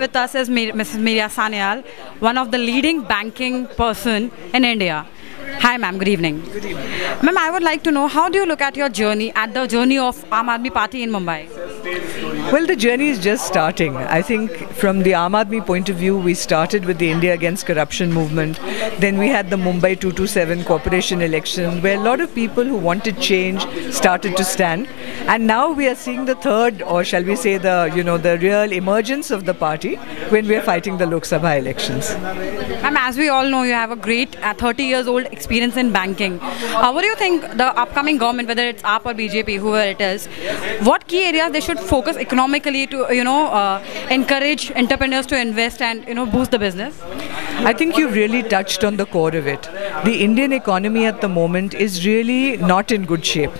with us is Mrs. Meera Sanyal, one of the leading banking person in India. Hi ma'am, good evening. Good evening. Ma'am, I would like to know, how do you look at your journey, at the journey of Aam Aadmi Party in Mumbai? Well, the journey is just starting. I think from the Aam Aadmi point of view, we started with the India Against Corruption movement. Then we had the Mumbai 227 corporation election, where a lot of people who wanted change started to stand. And now we are seeing the third, or shall we say the real emergence of the party when we are fighting the Lok Sabha elections. Ma'am, as we all know, you have a great 30 years old experience in banking. What do you think the upcoming government, whether it's AAP or BJP, whoever it is, what key areas they should focus economically to, encourage entrepreneurs to invest and, boost the business? I think you've really touched on the core of it. The Indian economy at the moment is really not in good shape.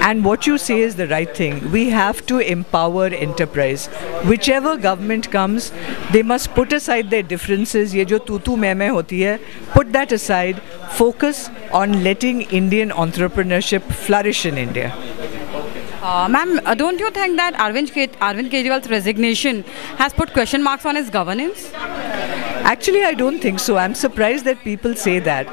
And what you say is the right thing. We have to empower enterprise. Whichever government comes, they must put aside their differences. Ye jo tu मैं hoti hai, put that aside. Focus on letting Indian entrepreneurship flourish in India. Ma'am, don't you think that Arvind Kejriwal's resignation has put question marks on his governance? Actually, I don't think so. I'm surprised that people say that.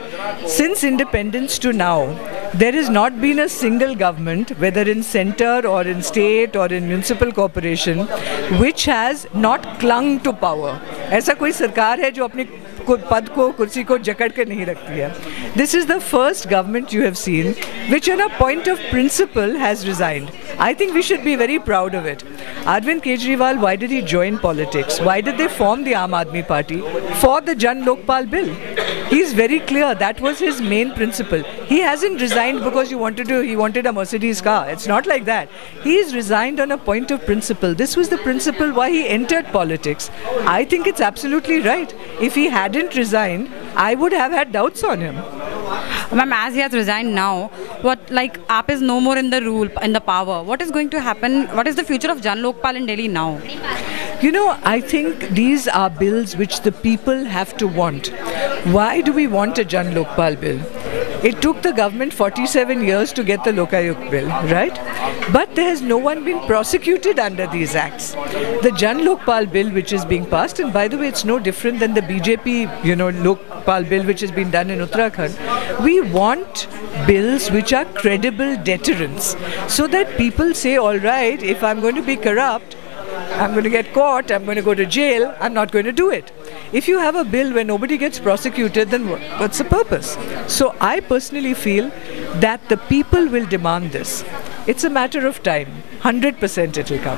Since independence to now, there has not been a single government, whether in center or in state or in municipal corporation, which has not clung to power. ऐसा कोई सरकार है जो अपने पद को कुर्सी को जकड़ के नहीं रखती है. This is the first government you have seen which on a point of principle has resigned. I think we should be very proud of it. Arvind Kejriwal, why did he join politics? Why did they form the Aam Aadmi Party? For the Jan Lokpal bill. He's very clear that was his main principle. He hasn't resigned because he wanted a Mercedes car. It's not like that. He's resigned on a point of principle. This was the principle why he entered politics. I think it's absolutely right. If he hadn't resigned, I would have had doubts on him. Ma'am, as he has resigned now, AAP is no more in the power. What is going to happen? What is the future of Jan Lokpal in Delhi now? I think these are bills which the people have to want. Why do we want a Jan Lokpal bill? It took the government 47 years to get the Lokayuk bill, right? But there has no one been prosecuted under these acts. The Jan Lokpal bill which is being passed, and by the way, it's no different than the BJP, Lokpal bill which has been done in Uttarakhand. We want bills which are credible deterrents so that people say, all right, if I'm going to be corrupt, I'm going to get caught, I'm going to go to jail, I'm not going to do it. If you have a bill where nobody gets prosecuted, then what's the purpose? So I personally feel that the people will demand this. It's a matter of time. 100% it will come.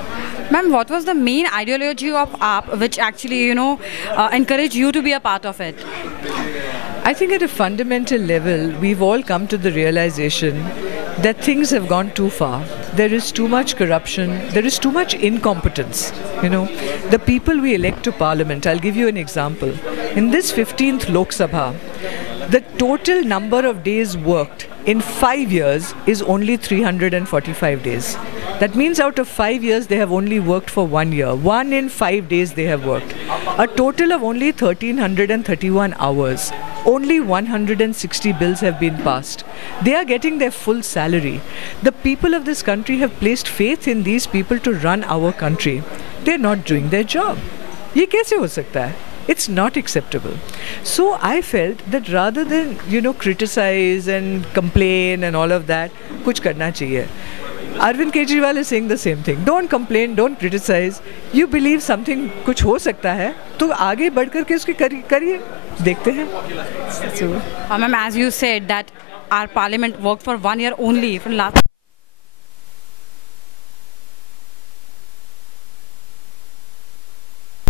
Ma'am, what was the main ideology of AAP which actually, encouraged you to be a part of it? I think at a fundamental level, we've all come to the realization that things have gone too far. There is too much corruption. There is too much incompetence. The people we elect to parliament, I'll give you an example. In this 15th Lok Sabha, the total number of days worked in 5 years is only 345 days. That means out of 5 years, they have only worked for 1 year. 1 in 5 days they have worked. A total of only 1,331 hours. Only 160 bills have been passed. They are getting their full salary. The people of this country have placed faith in these people to run our country. They're not doing their job. ये कैसे हो सकता है? It's not acceptable. So I felt that rather than, criticize and complain and all of that, कुछ करना चाहिए. Arvind Kejriwal is saying the same thing. Don't complain, don't criticize. You believe something कुछ हो सकता है, तो आगे बढ़ करके उसकी करिए. देखते हैं. So, Ma'am, as you said that our parliament worked for 1 year only from last.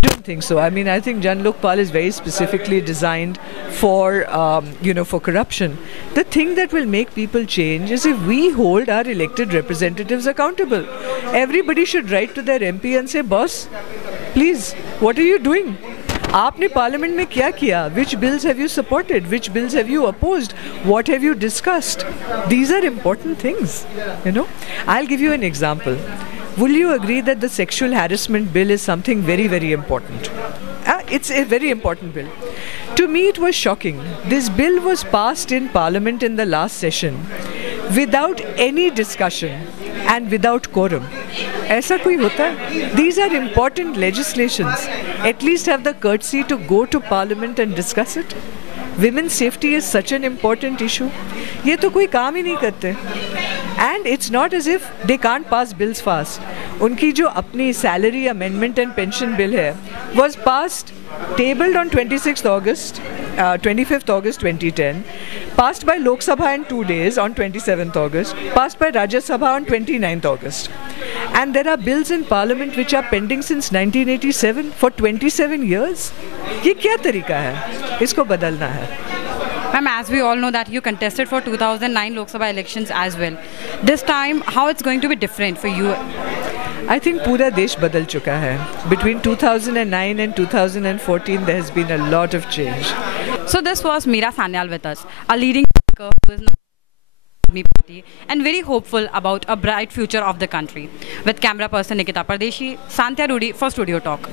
I don't think so. I think Jan Lokpal is very specifically designed for, for corruption. The thing that will make people change is if we hold our elected representatives accountable. Everybody should write to their MP and say, boss, please, what are you doing? आपने parliament में क्या किया? Which bills have you supported? Which bills have you opposed? What have you discussed? These are important things, I'll give you an example. Will you agree that the sexual harassment bill is something very, very important? It's a very important bill. To me, it was shocking. This bill was passed in Parliament in the last session without any discussion. and without quorum. ऐसा कोई होता है? These are important legislations. At least have the courtesy to go to Parliament and discuss it. Women's safety is such an important issue. ये तो कोई काम ही नहीं करते. And it's not as if they can't pass bills fast. उनकी जो अपनी salary amendment and pension bill है, was passed, tabled on 25th August 2010, passed by Lok Sabha in 2 days on 27th August, passed by Rajya Sabha on 29th August. And there are bills in Parliament which are pending since 1987 for 27 years. ये क्या तरीका है? इसको बदलना है. Ma'am, as we all know that you contested for 2009 Lok Sabha elections as well. This time, how it's going to be different for you? I think पूरा देश बदल चुका है. Between 2009 and 2014, there has been a lot of change. So this was Meera Sanyal with us, a leading speaker who is now Party and very hopeful about a bright future of the country. With camera person Nikita Pardeshi, Santia for Studio Talk.